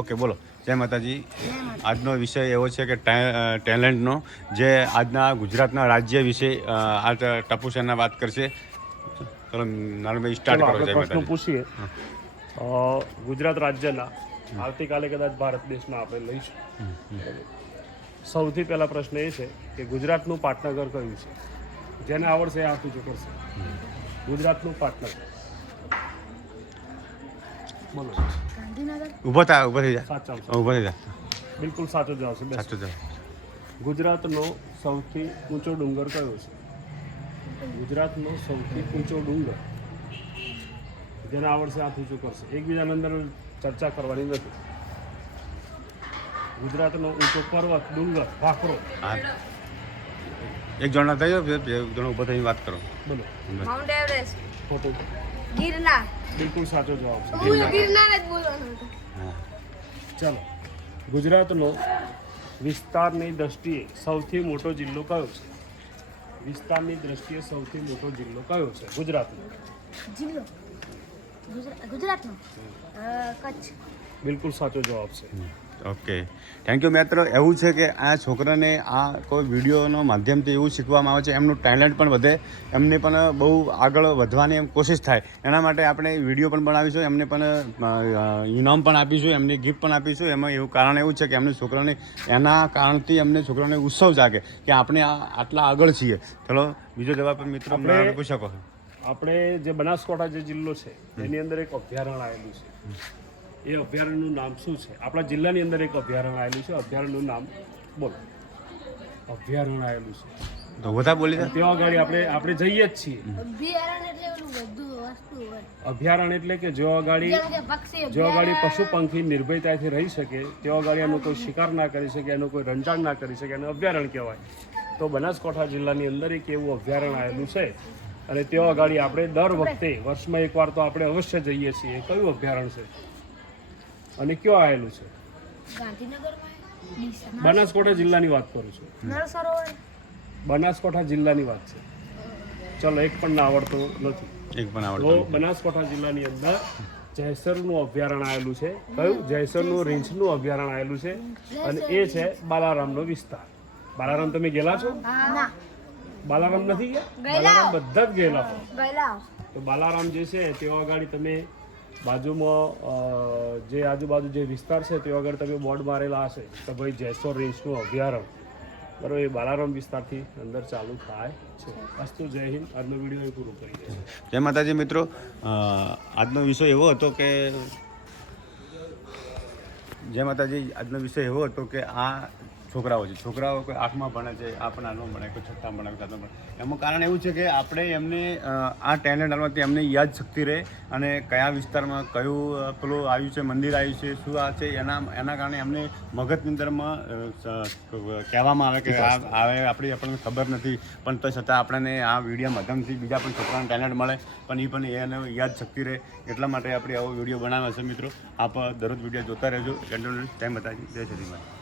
Okay બોલો. જય માતાજી. આજનો વિષય એવો છે કે ટેલેન્ટનો, જે આજના ગુજરાતના રાજ્ય વિશે આ ટપુસેના વાત કરશે. ચલો નાનભાઈ સ્ટાર્ટ કરો. જય પ્રશ્ન માતાજી. પૂછીએ. ગુજરાત રાજ્યના આવતીકાલે કદાચ ભારત દેશમાં આપણે લઈશું. સૌથી પહેલા પ્રશ્ન એ છે કે ગુજરાતનું પાટનગર કયું છે? જેને આવડશે એ હાથ ઊંચો કરશે. ગુજરાતનું પાટનગર બોલો. ઊભો થઈ જા. સાચા ઊભો થઈ જા. બિલકુલ સાચો જવાબ છે. સાચો જવાબ. ગુજરાતનો સૌથી ઊંચો ડુંગર કયો છે? ગુજરાતનો સૌથી ઊંચો ડુંગર, જેને આવડશે હાથ ઊંચું કરશે. એકબીજાની અંદર ચર્ચા કરવાની નથી. ગુજરાતનો ઊંચો પર્વત, ડુંગર, ભાખરો. હા, એક જણા થઈ જાઓ, બે જણા ઊભો થઈને વાત કરો. બોલો. Mount Everest. ખોટું. ગિરનાર. બિલકુલ સાચો જવાબ છે. ગિરનાર જ બોલવાનો હતો. હા. ચાલો, ગુજરાતનો વિસ્તારની દ્રષ્ટિએ સૌથી મોટો જિલ્લો કયો છે? વિસ્તારની દ્રષ્ટિએ સૌથી મોટો જિલ્લો કયો છે ગુજરાતનો? જિલ્લો ગુજરાતનો કચ્છ. બિલકુલ સાચો જવાબ છે. ઓકે, થેન્ક યુ મિત્રો. એવું છે કે આ છોકરાને આ કોઈ વિડીયોનો માધ્યમથી એવું શીખવામાં આવે છે, એમનું ટેલેન્ટ પણ વધે, એમને પણ બહુ આગળ વધવાની એમ કોશિશ થાય. એના માટે આપણે વિડીયો પણ બનાવીશું, એમને પણ ઇનામ પણ આપીશું, એમને ગિફ્ટ પણ આપીશું. એમાં એવું કારણ એવું છે કે એમને છોકરાને એના કારણથી એમને છોકરાને ઉત્સવ જાગે કે આપણે આટલા આગળ છીએ. ચલો બીજો જવાબ મિત્રો આપણે પૂછી શકો. આપણે જે બનાસકાંઠા જે જિલ્લો છે એની અંદર એક અભયારણ્ય આવેલું છે. એ અભયારણ્યનું નામ શું છે? આપણા જિલ્લાની અંદર એક અભયારણ્ય આવેલું છે. અભયારણ્યનું નામ બોલો. અભયારણ્ય આવેલું છે તો બધા બોલી દે. ત્યાં આગળ આપણે જઈએ જ છીએ. અભયારણ્ય એટલે ઓલું બધું વસ્તુ હોય. અભયારણ્ય એટલે કે જો આગળ પશુ પંખી નિર્ભયતાથી રહી શકે, તેઓ આગળ એનો કોઈ શિકાર ના કરી શકે, એનો કોઈ રંજાણ ના કરી શકે, એને અભયારણ્ય કહેવાય. તો બનાસકાંઠા જિલ્લાની અંદર એક એવું અભયારણ્ય આવેલું છે અને તેઓ આગળ આપણે દર વખતે વર્ષમાં એકવાર તો આપણે અવશ્ય જઈએ છીએ. કયું અભયારણ્ય છે અને ક્યાં આવેલું છે? ગાંધીનગરમાં. બનાસકાંઠા જિલ્લાની વાત કરું છું. નળ સરોવર. બનાસકાંઠા જિલ્લાની વાત છે. ચલો, એક પણ ના આવડતો નથી. એક પણ તો આવડતું. બનાસકાંઠા જિલ્લાની અંદર જયસરનું અભયારણ્ય આવેલું છે. કયું? જયસરનું રીંછનું અભયારણ્ય આવેલું છે અને એ છે બાલારામનો વિસ્તાર. બાલારામ તમે ગયેલા છો? ના. બાલારામ નથી ગયા? ગયેલા. બાલારામ બધા જ ગયેલા છો. ગયેલા. તો બાલારામ જે છે તેઓ આગળ તમે બાજુમાં જે આજુબાજુ જે વિસ્તાર છે તેઓ આગળ તમે બોર્ડ મારેલા હશે તો ભાઈ જયસર રીંછનું અભયારણ્ય, બરાબર, એ બાલારામ વિસ્તારથી અંદર ચાલુ થાય છે. અસ્તુ જય હિન્દ. આજનો વિડીયો એ પૂરો કરી દે. જય માતાજી મિત્રો. આજનો વિષય એવો હતો કે જય માતાજી. આજનો વિષય એવો હતો કે આ છોકરાઓ કોઈ 8માં ભણે છે, આ પણ 8માં ભણે, કોઈ 6માં ભણે, 7માં ભણે. એનું કારણ એવું છે કે આપણે એમને આ ટેલેન્ટ આવવાથી એમને યાદ શક્તિ રહે અને કયા વિસ્તારમાં કયું પેલું આવ્યું છે, મંદિર આવ્યું છે, શું આ છે, એના કારણે એમને મગજની અંદરમાં કહેવામાં આવે કે આ આપણી આપણને ખબર નથી, પણ તો છતાં આપણને આ વિડીયો માધ્યમથી બીજા પણ છોકરાને ટેલેન્ટ મળે, પણ એ પણ એને યાદ શક્તિ રહે. એટલા માટે આપણે આવો વિડીયો બનાવ્યો છે મિત્રો. આપ દરરોજ વિડીયો જોતા રહેજો. જય માતાજી, જય શ્રી કૃષ્ણ.